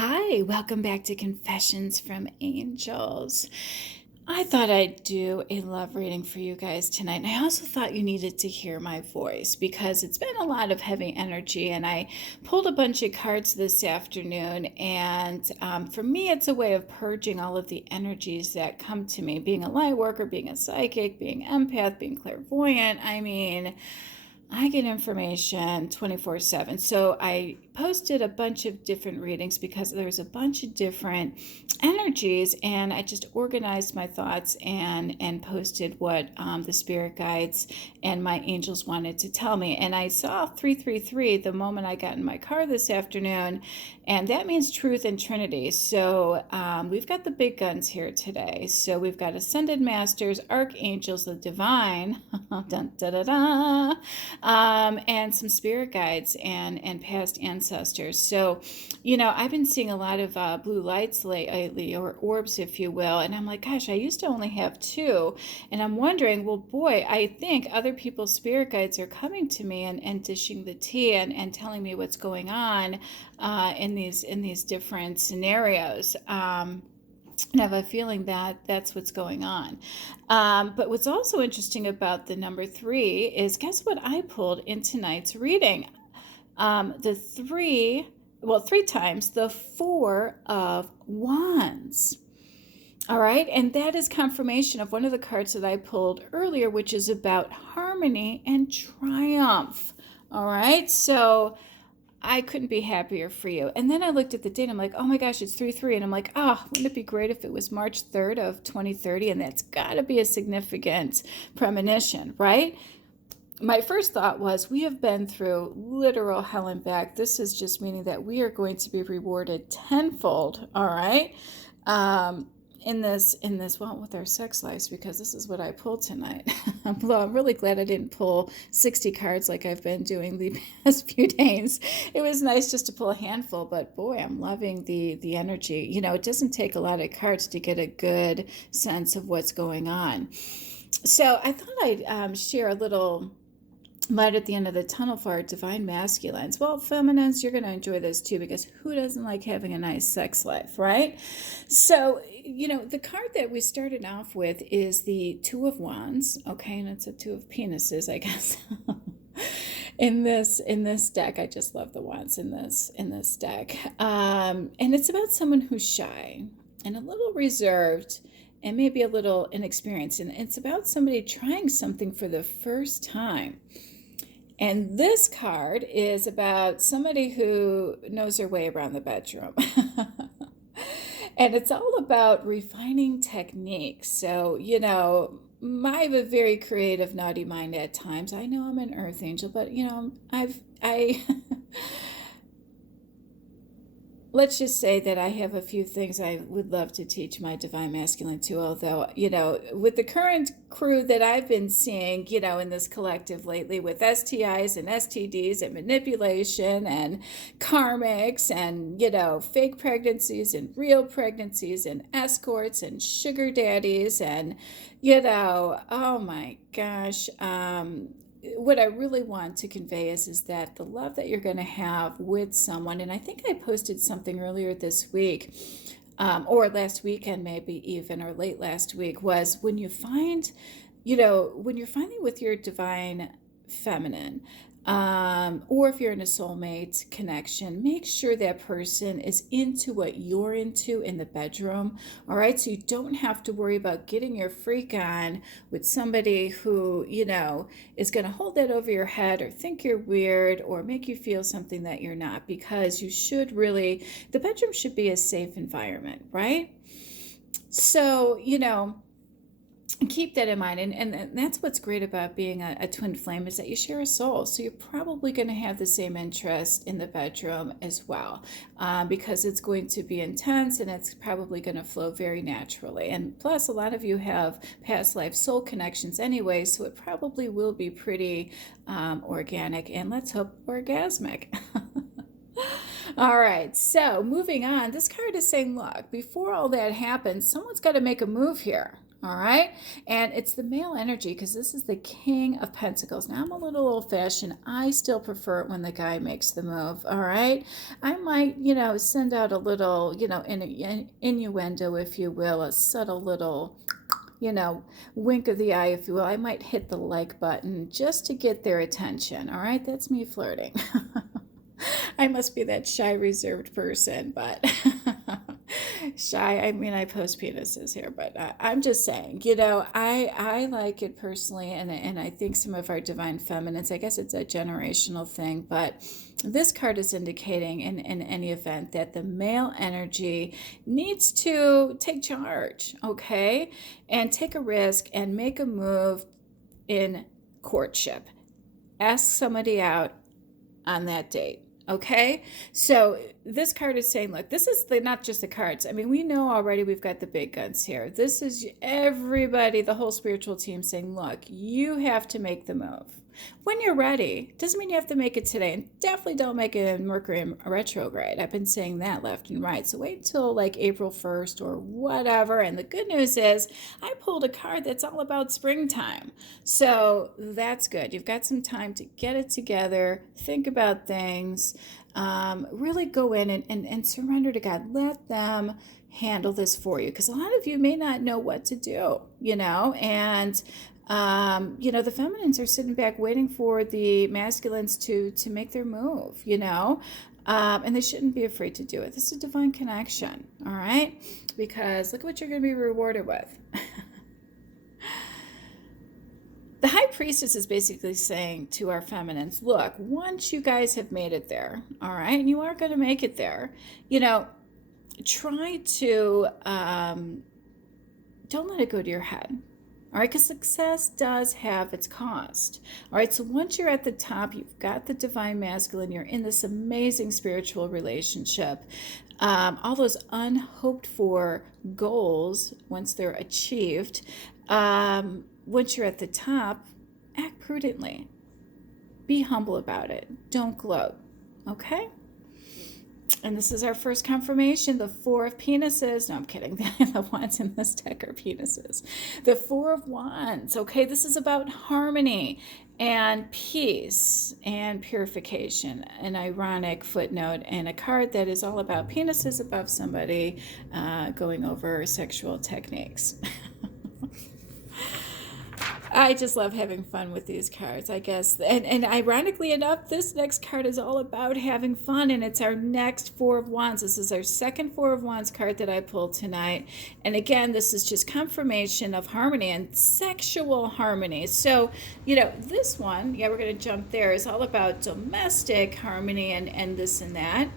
Hi, welcome back to Confessions from Angels. I thought I'd do a love reading for you guys tonight. And I also thought you needed to hear my voice because it's been a lot of heavy energy. And I pulled a bunch of cards this afternoon. And for me, it's a way of purging all of the energies that come to me. Being a light worker, being a psychic, being empath, being clairvoyant. I get information 24/7. So I posted a bunch of different readings because there's a bunch of different energies, and I just organized my thoughts and posted what the spirit guides and my angels wanted to tell me. And I saw 333 the moment I got in my car this afternoon, and that means truth and Trinity. So we've got the big guns here today. So we've got ascended masters, archangels, the divine, dun, da, da, da, and some spirit guides and past ancestors. So, I've been seeing a lot of blue lights lately, or orbs, if you will. And I'm like, gosh, I used to only have two. And I'm wondering, well, boy, I think other people's spirit guides are coming to me and dishing the tea and telling me what's going on in these different scenarios. And I have a feeling that that's what's going on. But what's also interesting about the number 3 is, guess what I pulled in tonight's reading? Three times the 4 of Wands. All right, and that is confirmation of one of the cards that I pulled earlier, which is about harmony and triumph. All right, so I couldn't be happier for you. And then I looked at the date. I'm like, oh my gosh, it's 3/3. And I'm like, wouldn't it be great if it was March 3rd of 2030? And that's got to be a significant premonition, right? My first thought was, we have been through literal hell and back. This is just meaning that we are going to be rewarded tenfold, all right? In this, well, with our sex lives, because this is what I pulled tonight. I'm really glad I didn't pull 60 cards like I've been doing the past few days. It was nice just to pull a handful, but boy, I'm loving the energy. It doesn't take a lot of cards to get a good sense of what's going on. So I thought I'd share a little light at the end of the tunnel for our divine masculines. Well, feminines, you're going to enjoy this too, because who doesn't like having a nice sex life, right? So, the card that we started off with is the 2 of Wands, okay, and it's a 2 of penises, I guess. in this deck, I just love the wands in this deck, and it's about someone who's shy and a little reserved and maybe a little inexperienced, and it's about somebody trying something for the first time. And this card is about somebody who knows their way around the bedroom. And it's all about refining techniques. So, I have a very creative, naughty mind at times. I know I'm an earth angel, but, I let's just say that I have a few things I would love to teach my divine masculine too, although, with the current crew that I've been seeing, in this collective lately with STIs and STDs and manipulation and karmics and, fake pregnancies and real pregnancies and escorts and sugar daddies and, oh my gosh, what I really want to convey is that the love that you're going to have with someone, and I think I posted something earlier this week, or last weekend maybe even, or late last week, was when you find, when you're finally with your divine feminine, or if you're in a soulmate connection, make sure that person is into what you're into in the bedroom. All right. So you don't have to worry about getting your freak on with somebody who, is going to hold that over your head or think you're weird or make you feel something that you're not, because you should really, the bedroom should be a safe environment, right? So, keep that in mind, and that's what's great about being a twin flame, is that you share a soul, so you're probably going to have the same interest in the bedroom as well, because it's going to be intense and it's probably going to flow very naturally. And plus, a lot of you have past life soul connections anyway, so it probably will be pretty organic, and let's hope orgasmic. All right, so moving on, this card is saying, look, before all that happens, someone's got to make a move here. All right. And it's the male energy because this is the King of Pentacles. Now, I'm a little old fashioned. I still prefer it when the guy makes the move. All right. I might, send out a little, innuendo, if you will, a subtle little, wink of the eye, if you will. I might hit the like button just to get their attention. All right. That's me flirting. I must be that shy, reserved person, but shy, I mean, I post penises here, but I'm just saying, I like it personally, and I think some of our divine feminines, I guess it's a generational thing, but this card is indicating in any event that the male energy needs to take charge, okay, and take a risk and make a move in courtship. Ask somebody out on that date. Okay, so this card is saying, look, this is not just the cards. I mean, we know already we've got the big guns here. This is everybody, the whole spiritual team saying, look, you have to make the move. When you're ready, doesn't mean you have to make it today. And definitely don't make it in Mercury retrograde. I've been saying that left and right. So wait until like April 1st or whatever. And the good news is I pulled a card that's all about springtime. So that's good. You've got some time to get it together, think about things, really go in and surrender to God. Let them handle this for you. Because a lot of you may not know what to do, and the feminines are sitting back waiting for the masculines to make their move, and they shouldn't be afraid to do it. This is a divine connection, all right? Because look what you're going to be rewarded with. The High Priestess is basically saying to our feminines, look, once you guys have made it there, all right, and you are going to make it there, try to, don't let it go to your head. All right, because success does have its cost. All right, so once you're at the top, you've got the divine masculine, you're in this amazing spiritual relationship. All those unhoped for goals, once they're achieved, once you're at the top, act prudently. Be humble about it. Don't gloat, okay? And this is our first confirmation, the Four of Penises. No, I'm kidding. The wands in this deck are penises. The Four of Wands. Okay, this is about harmony and peace and purification. An ironic footnote and a card that is all about penises above somebody, going over sexual techniques. I just love having fun with these cards, I guess. And ironically enough, this next card is all about having fun, and it's our next Four of Wands. This is our second Four of Wands card that I pulled tonight. And again, this is just confirmation of harmony and sexual harmony. So, this one, we're going to jump there, is all about domestic harmony and this and that.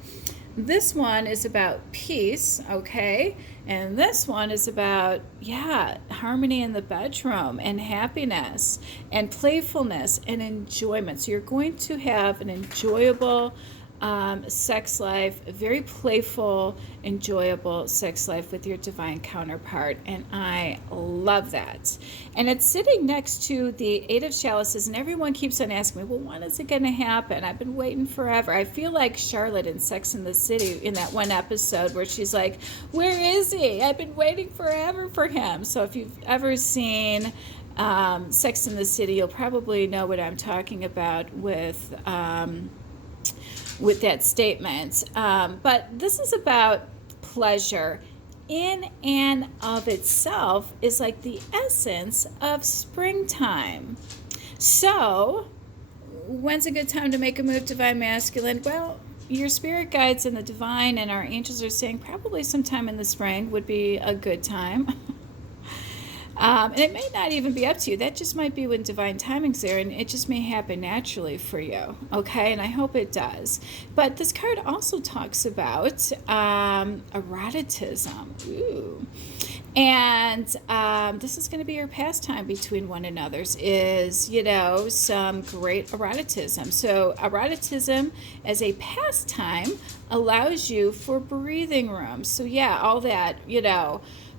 This one is about peace, okay? And this one is about, harmony in the bedroom and happiness and playfulness and enjoyment. So you're going to have an enjoyable sex life, a very playful, enjoyable sex life with your divine counterpart, and I love that. And it's sitting next to the Eight of Chalices, and everyone keeps on asking me, well, when is it going to happen? I've been waiting forever. I feel like Charlotte in Sex and the City in that one episode where she's like, where is he? I've been waiting forever for him. So if you've ever seen Sex and the City, you'll probably know what I'm talking about with that statement. But this is about pleasure in and of itself is like the essence of springtime. So when's a good time to make a move, divine masculine? Well, your spirit guides and the divine and our angels are saying probably sometime in the spring would be a good time. And it may not even be up to you. That just might be when divine timing's there, and it just may happen naturally for you, okay? And I hope it does. But this card also talks about eroticism. Ooh. And this is going to be your pastime between one another's is, some great eroticism. So eroticism as a pastime allows you for breathing room. So all that,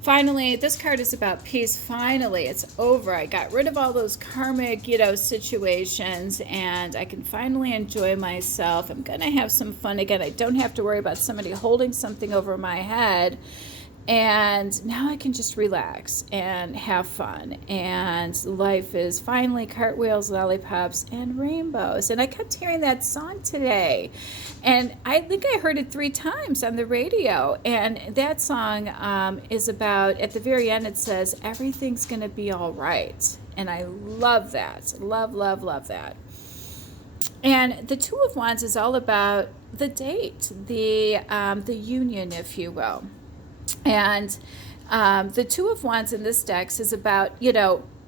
finally, this card is about peace. Finally, it's over. I got rid of all those karmic, situations, and I can finally enjoy myself. I'm going to have some fun again. I don't have to worry about somebody holding something over my head And now I can just relax and have fun. And life is finally cartwheels, lollipops, and rainbows. And I kept hearing that song today. And I think I heard it 3 times on the radio. And that song is about, at the very end, it says, everything's going to be all right. And I love that. Love, love, love that. And the Two of Wands is all about the date, the union, if you will. And the Two of Wands in this deck is about,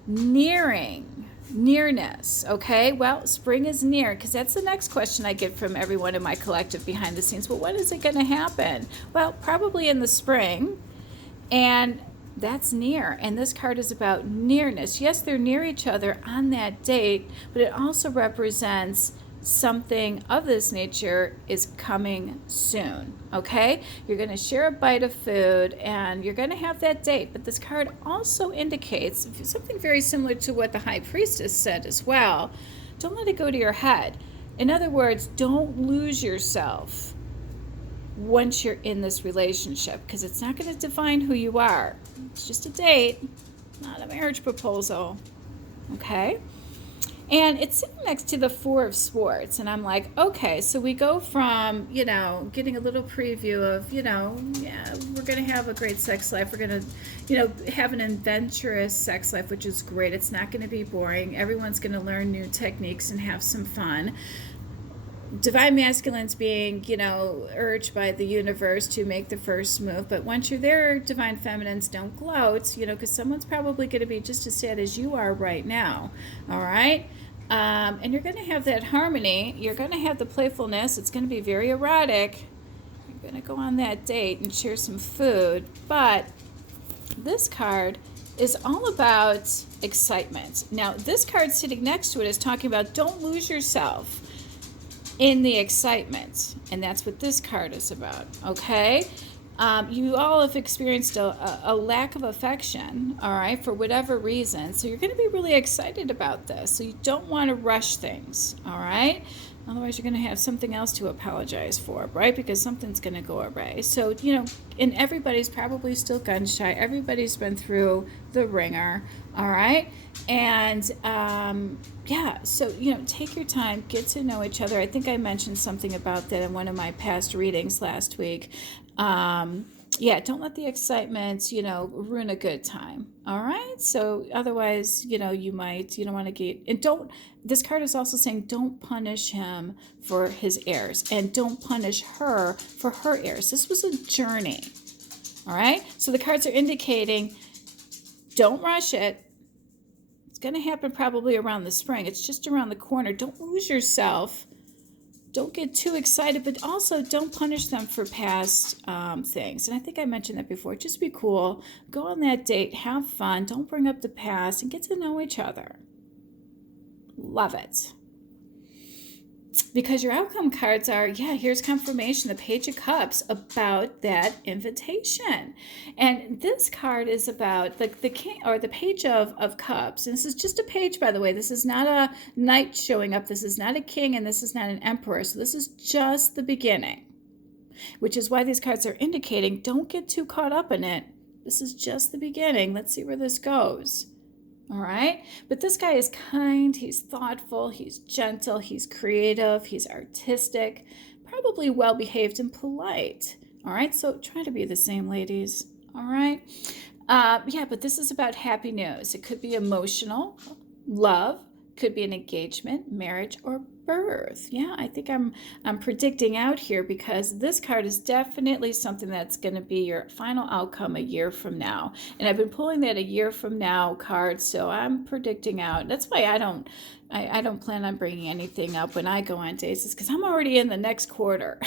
nearness. Okay, well, spring is near, because that's the next question I get from everyone in my collective behind the scenes. Well, when is it going to happen? Well, probably in the spring, and that's near. And this card is about nearness. Yes, they're near each other on that date, but it also represents something of this nature is coming soon. Okay, you're going to share a bite of food and you're going to have that date. But this card also indicates something very similar to what the High Priestess said as well. Don't let it go to your head. In other words, don't lose yourself once you're in this relationship, because it's not going to define who you are. It's just a date, not a marriage proposal. Okay, and it's sitting next to the Four of Swords. And I'm like, okay, so we go from, getting a little preview of, we're going to have a great sex life. We're going to, have an adventurous sex life, which is great. It's not going to be boring. Everyone's going to learn new techniques and have some fun. Divine masculines being, urged by the universe to make the first move. But once you're there, divine feminines, don't gloat, because someone's probably going to be just as sad as you are right now. All right? And you're going to have that harmony. You're going to have the playfulness. It's going to be very erotic. You're going to go on that date and share some food. But this card is all about excitement. Now, this card sitting next to it is talking about don't lose yourself in the excitement, and that's what this card is about. Okay, you all have experienced a lack of affection, all right, for whatever reason, so you're going to be really excited about this. So you don't want to rush things, all right, otherwise you're going to have something else to apologize for, right, because something's going to go awry. So and everybody's probably still gun shy. Everybody's been through the ringer, all right. And so take your time, get to know each other. I think I mentioned something about that in one of my past readings last week. Don't let the excitement ruin a good time. All right, so otherwise you don't want to get, and this card is also saying don't punish him for his errors, and don't punish her for her errors. This was a journey. All right, so the cards are indicating don't rush it. It's going to happen probably around the spring. It's just around the corner. Don't lose yourself. Don't get too excited, but also don't punish them for past things. And I think I mentioned that before. Just be cool. Go on that date. Have fun. Don't bring up the past, and get to know each other. Love it. Because your outcome cards are, here's confirmation, the Page of Cups, about that invitation. And this card is about the king, or the Page of Cups. And this is just a page, by the way. This is not a knight showing up. This is not a king, and this is not an emperor. So this is just the beginning, which is why these cards are indicating don't get too caught up in it. This is just the beginning. Let's see where this goes. All right, but this guy is kind, he's thoughtful, he's gentle, he's creative, he's artistic, probably well-behaved and polite. All right, so try to be the same, ladies. All right, but this is about happy news. It could be emotional, love, could be an engagement, marriage, or birth. I think I'm predicting out here, because this card is definitely something that's going to be your final outcome a year from now. And I've been pulling that a year from now card, so I'm predicting out. That's why I don't plan on bringing anything up when I go on dates, is because I'm already in the next quarter.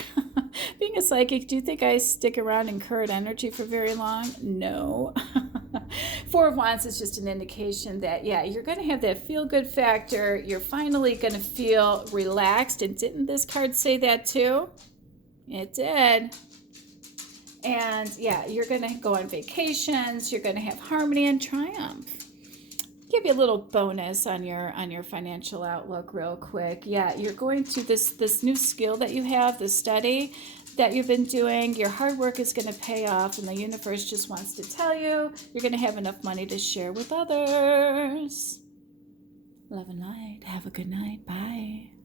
Being a psychic, do you think I stick around in current energy for very long? No. Four of Wands is just an indication that, you're going to have that feel-good factor. You're finally going to feel relaxed. And didn't this card say that too? It did. And you're going to go on vacations. You're going to have harmony and triumph. Give you a little bonus on your financial outlook real quick. You're going to this new skill that you have, the study. that you've been doing. Your hard work is going to pay off, and the universe just wants to tell you you're going to have enough money to share with others. Love and light. Have a good night. Bye.